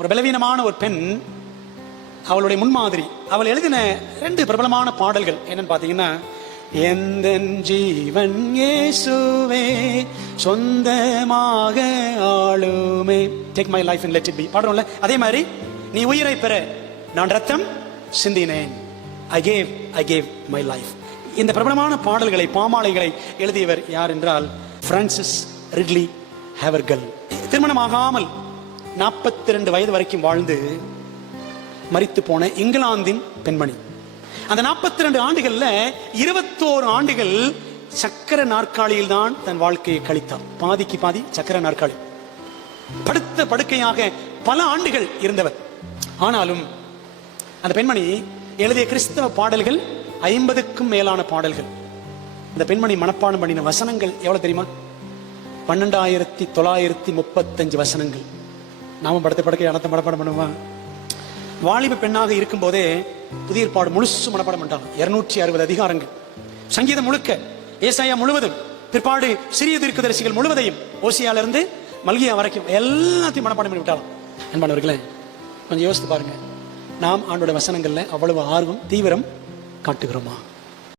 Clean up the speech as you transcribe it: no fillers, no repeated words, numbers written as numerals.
ஒரு பலவீனமான ஒரு பெண், அவளுடைய முன்மாதிரி. அவள் எழுதின 2 பிரபலமான பாடல்கள் என்னன்னு பாத்தீங்கன்னா, எந்த ஜீவன் இயேசுவே சொந்தமாக ஆளுமே, take my life and let it be பாடுறோம்ல. அதே மாதிரி நீ உயிரை பெற நான் ரத்தம் சிந்தினேன், ஐ கேவ் மை லைஃப். இந்த பிரபலமான பாடல்களை, பாமாலைகளை எழுதியவர் யார் என்றால் பிரான்சிஸ் ரிட்லி ஹேவர்கல். திருமணமாகாமல் 42 வயது வரைக்கும் வாழ்ந்து மரித்து போன இங்கிலாந்தின் பெண்மணி. அந்த 42 ஆண்டுகள்ல 21 ஆண்டுகள் சக்கர நாற்காலியில் தான் தன் வாழ்க்கையை கழித்தார். பாதிக்கு பாதி சக்கர நாற்காலி, படுத்த படுக்கையாக பல ஆண்டுகள் இருந்தவர். ஆனாலும் அந்த பெண்மணி எழுதிய கிறிஸ்தவ பாடல்கள் 50க்கும் மேலான பாடல்கள். இந்த பெண்மணி மனப்பாடம் பண்ணின வசனங்கள் எவ்வளவு தெரியுமா? 12935 வசனங்கள். நாமும் படுத்த படுக்கை அனைத்து மனப்பாடம் பண்ணுவோமா? வாலிப பெண்ணாக இருக்கும் போதே புதிய ஏற்பாடு முழுசு மனப்பாடம் பண்ணிட்டாங்க. 260 அதிகாரங்கள், சங்கீதம் முழுக்க, ஏசாயா முழுவதும், பிற்பாடு சிறிய தீர்க்கதரிசிகள் முழுவதையும், ஓசியால இருந்து மல்கியா வரைக்கும் எல்லாத்தையும் மனப்பாடம் பண்ணி விட்டாலும். அன்பானவர்களே, கொஞ்சம் யோசித்து பாருங்க, நாம் ஆண்டோட வசனங்கள்ல அவ்வளவு ஆர்வம், தீவிரம் காட்டுகிறோமா?